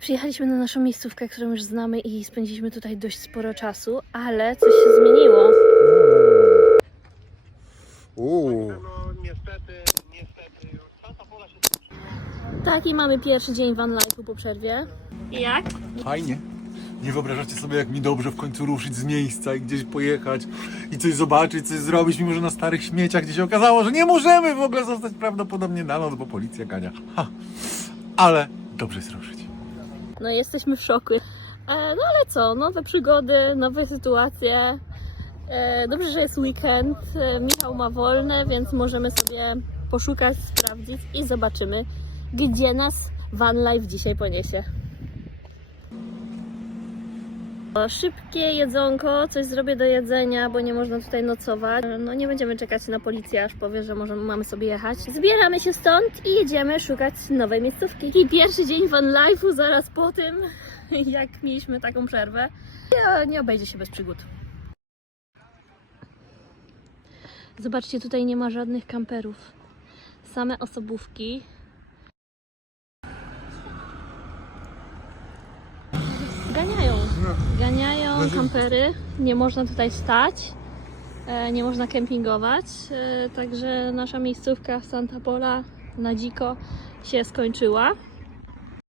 Przyjechaliśmy na naszą miejscówkę, którą już znamy i spędziliśmy tutaj dość sporo czasu, ale coś się zmieniło. Uuu. No niestety, niestety, Santa Pola się Taki mamy pierwszy dzień van life'u po przerwie. I jak? Fajnie. Nie wyobrażacie sobie, jak mi dobrze w końcu ruszyć z miejsca i gdzieś pojechać i coś zobaczyć, coś zrobić, mimo że na starych śmieciach, gdzie się okazało, że nie możemy w ogóle zostać prawdopodobnie na noc, bo policja gania. Ha. Ale dobrze jest ruszyć. No jesteśmy w szoku. E, no ale co, nowe przygody, nowe sytuacje. E, dobrze, że jest weekend. E, Michał ma wolne, więc możemy sobie poszukać, sprawdzić i zobaczymy, gdzie nas van life dzisiaj poniesie. Szybkie jedzonko, coś zrobię do jedzenia, bo nie można tutaj nocować. No nie będziemy czekać na policję, aż powie, że możemy, mamy sobie jechać. Zbieramy się stąd i jedziemy szukać nowej miejscówki. I pierwszy dzień van life'u zaraz po tym, jak mieliśmy taką przerwę. Nie obejdzie się bez przygód. Zobaczcie, tutaj nie ma żadnych kamperów. Same osobówki. Ganiają. Kampery. Nie można tutaj stać. e, Nie można kempingować. e, Także nasza miejscówka w Santa Pola na dziko się skończyła.